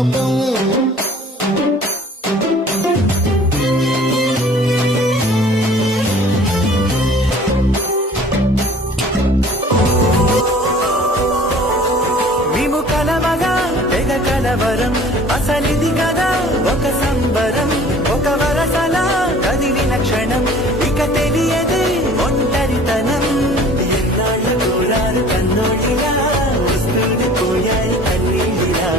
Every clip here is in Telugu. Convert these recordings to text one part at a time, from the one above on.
పాపం. మేము కలవగా తెగ కలవరం, అసలిది కదా ఒక సంబరం, ఒక వరసలా కదిలిన క్షణం, ఇక తెలియదే ఒంటరితనం. ఎన్నాళ్ళ దూరాలు కన్నోళ్ళిలా వస్తూనే పోయాయి కన్నీళ్ళిలా,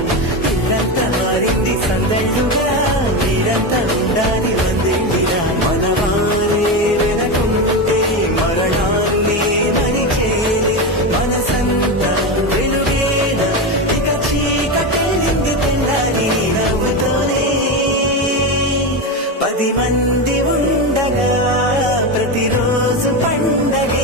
ఇల్లంతా మారింది సందళ్ళుగా, మీరంతా ఉండాలి వందేళ్ళిలా. మన వాళ్ళే వెనకుంటే మరణాన్ని మరిచేది మనసంతా వెలుగేనా, ఇక చీకటెళ్ళింది తెల్లారి నవ్వుతోనే. 10 మంది ఉండగా ప్రతిరోజు పండగే.